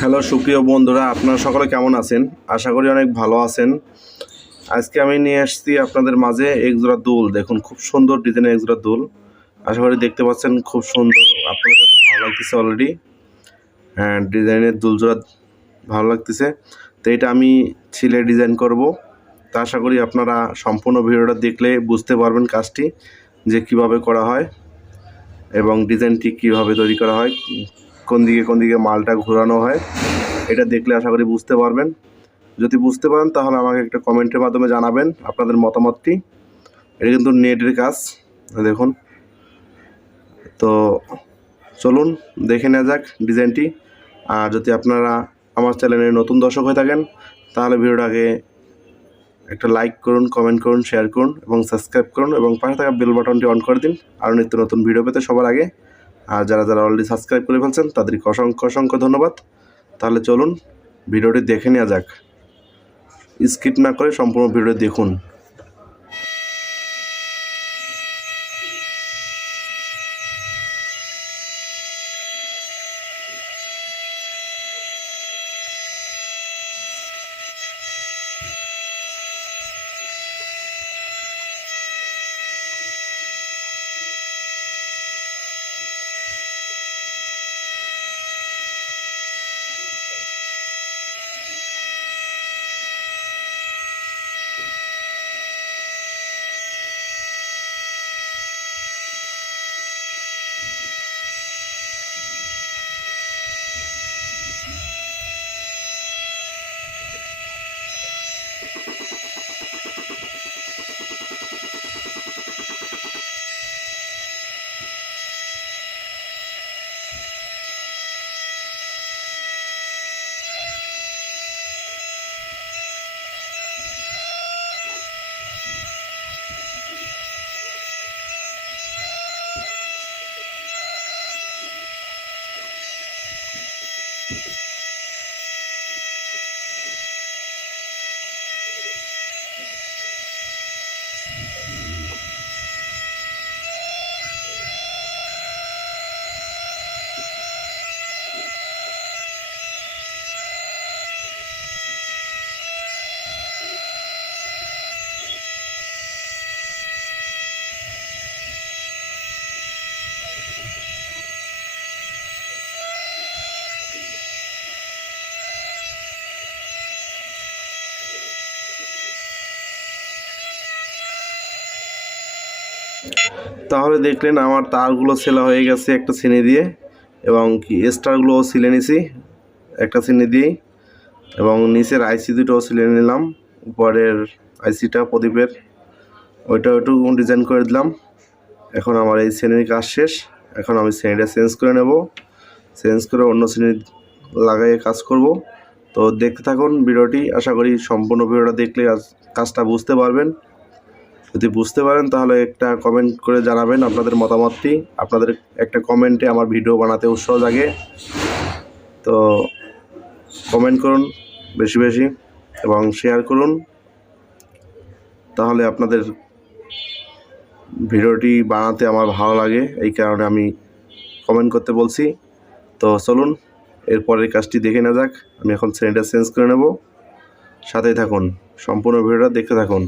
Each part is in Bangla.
হ্যালো সুপ্রিয় বন্ধুরা, আপনারা সকলে কেমন আছেন? আশা করি অনেক ভালো আছেন। আজকে আমি নিয়ে আসছি আপনাদের মাঝে একজোড়া দুল। দেখুন, খুব সুন্দর ডিজাইনের একজোড়া দুল। আশা করি দেখতে পাচ্ছেন, খুব সুন্দর। আপনাদের কাছে ভালো লাগতেছে অলরেডি। হ্যাঁ, ডিজাইনের দুল জোড়া ভালো লাগতেছে। তো এটা আমি ছিলে ডিজাইন করব। তা আশা করি আপনারা সম্পূর্ণ ভিডিওটা দেখলে বুঝতে পারবেন কাজটি যে কিভাবে করা হয় এবং ডিজাইনটি কিভাবে তৈরি করা হয়, কোন দিকে মালটা ঘোরানো হয়। এটা দেখলে আশা করি বুঝতে পারবেন। যদি বুঝতে পারেন তাহলে আমাকে একটা কমেন্টের মাধ্যমে জানাবেন আপনাদের মতামতটি। এটা কিন্তু নেটের কাজ, দেখুন। তো চলুন দেখে নেওয়া যাক ডিজাইনটি। আর যদি আপনারা আমার চ্যানেলে নতুন দর্শক হয়ে থাকেন তাহলে ভিডিওটাকে একটা লাইক করুন, কমেন্ট করুন, শেয়ার করুন এবং সাবস্ক্রাইব করুন এবং পাশে থাকা বেল বাটনটি অন করে দিন আরও নিত্য নতুন ভিডিও পেতে সবার আগে। আর যারা অলরেডি সাবস্ক্রাইব করে ফেলছেন তাদেরকে অসংখ্য অসংখ্য ধন্যবাদ। তাহলে চলুন ভিডিওটি দেখে নেওয়া যাক। স্কিপ না করে সম্পূর্ণ ভিডিও দেখুন। তাহলে দেখলেন আমার তারগুলো সেলা হয়ে গেছে একটা চিনি দিয়ে, এবং কি স্টারগুলোও সিলে নিছি একটা চিনি দিয়েই, এবং নিচের আইসি দুটোও সিলে নিলাম। উপরের আইসিটা প্রদীপের ওইটা একটু ডিজাইন করে দিলাম। এখন আমার এই শ্রেণীর কাজ শেষ। এখন আমি শ্রেণীটা চেঞ্জ করে নেব, চেঞ্জ করে অন্য শ্রেণী লাগাইয়ে কাজ করব। তো দেখতে থাকুন ভিডিওটি। আশা করি সম্পূর্ণ ভিডিওটা দেখলে কাজটা বুঝতে পারবেন। যদি বুঝতে পারেন তাহলে একটা কমেন্ট করে জানাবেন আপনাদের মতামতটি। আপনাদের একটা কমেন্টে আমার ভিডিও বানাতে উৎসাহ জাগে। তো কমেন্ট করুন বেশি বেশি এবং শেয়ার করুন, তাহলে আপনাদের ভিডিওটি বানাতে আমার ভালো লাগে, এই কারণে আমি কমেন্ট করতে বলছি। তো চলুন এরপরের কাজটি দেখে নেওয়া যাক। আমি এখন শ্রেণীটা চেঞ্জ করে নেব। সাথেই থাকুন, সম্পূর্ণ ভিডিওটা দেখতে থাকুন।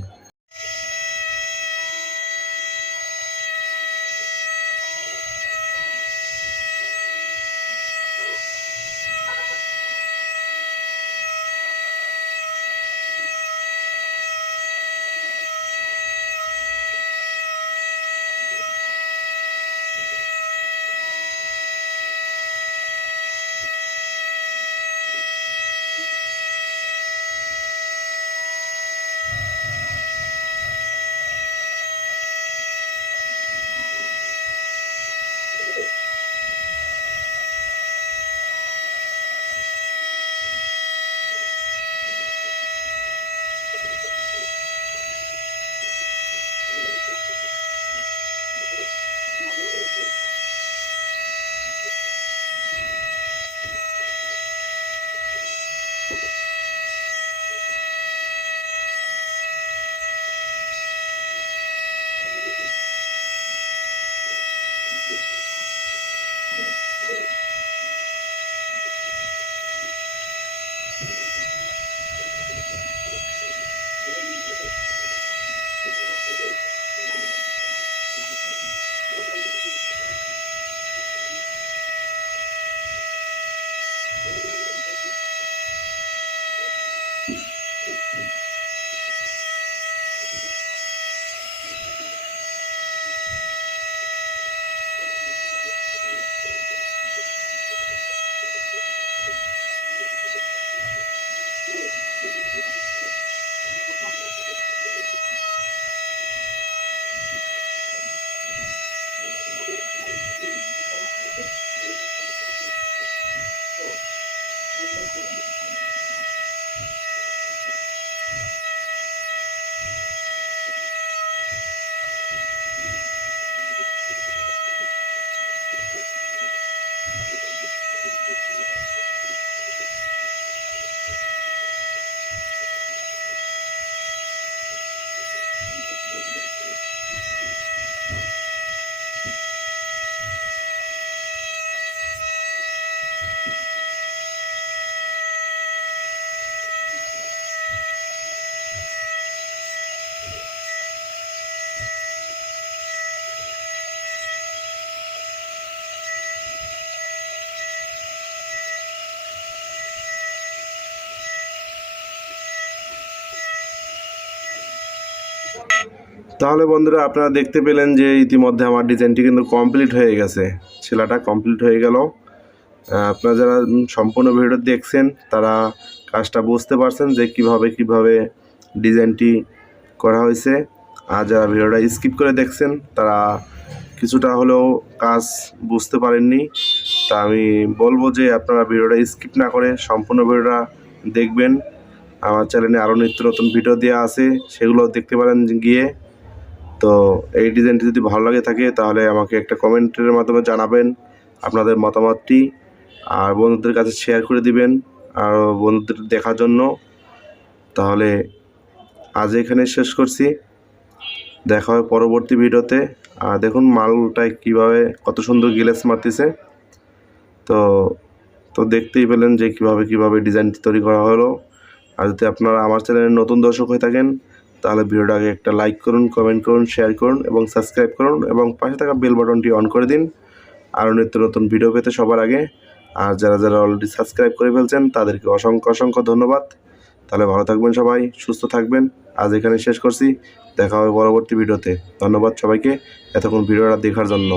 তাহলে বন্ধুরা আপনারা দেখতে পেলেন যে ইতিমধ্যে আমার ডিজাইনটি কিন্তু কমপ্লিট হয়ে গেছে, সেলাইটা কমপ্লিট হয়ে গেল। আপনারা যারা সম্পূর্ণ ভিডিওটা দেখছেন তারা কাজটা বুঝতে পারছেন যে কিভাবে ডিজাইনটি করা হয়েছে। আর যারা ভিডিওটা স্কিপ করে দেখছেন তারা কিছুটা হলেও কাজ বুঝতে পারেননি। তা আমি বলবো যে আপনারা ভিডিওটা স্কিপ না করে সম্পূর্ণ ভিডিওটা দেখবেন। আমার চ্যানেলে আরও নিত্য নতুন ভিডিও দেওয়া আছে, সেগুলো দেখতে পারেন গিয়ে। তো এই ডিজাইনটি যদি ভালো লাগে থাকে তাহলে আমাকে একটা কমেন্টের মাধ্যমে জানাবেন আপনাদের মতামতটি, আর বন্ধুদের কাছে শেয়ার করে দিবেন আর বন্ধুদের দেখার জন্য। তাহলে আজ এখানে শেষ করছি, দেখা হয় পরবর্তী ভিডিওতে। আর দেখুন মালটায় কীভাবে কত সুন্দর গ্লেজ মারতেছে। তো তো দেখতেই পেলেন যে কীভাবে ডিজাইনটি তৈরি করা হলো। আর যদি আপনারা আমার চ্যানেলের নতুন দর্শক হয়ে থাকেন তাহলে ভিডিওটাকে একটা লাইক করুন, কমেন্ট করুন, শেয়ার করুন এবং সাবস্ক্রাইব করুন এবং পাশে থাকা বেল বাটনটি অন করে দিন আরও নিত্য নতুন ভিডিও পেতে সবার আগে। আর যারা অলরেডি সাবস্ক্রাইব করে ফেলছেন তাদেরকে অসংখ্য ধন্যবাদ। তাহলে ভালো থাকবেন সবাই, সুস্থ থাকবেন। আজ এখানে শেষ করছি, দেখা হবে পরবর্তী ভিডিওতে। ধন্যবাদ সবাইকে এতক্ষণ ভিডিওটা দেখার জন্য।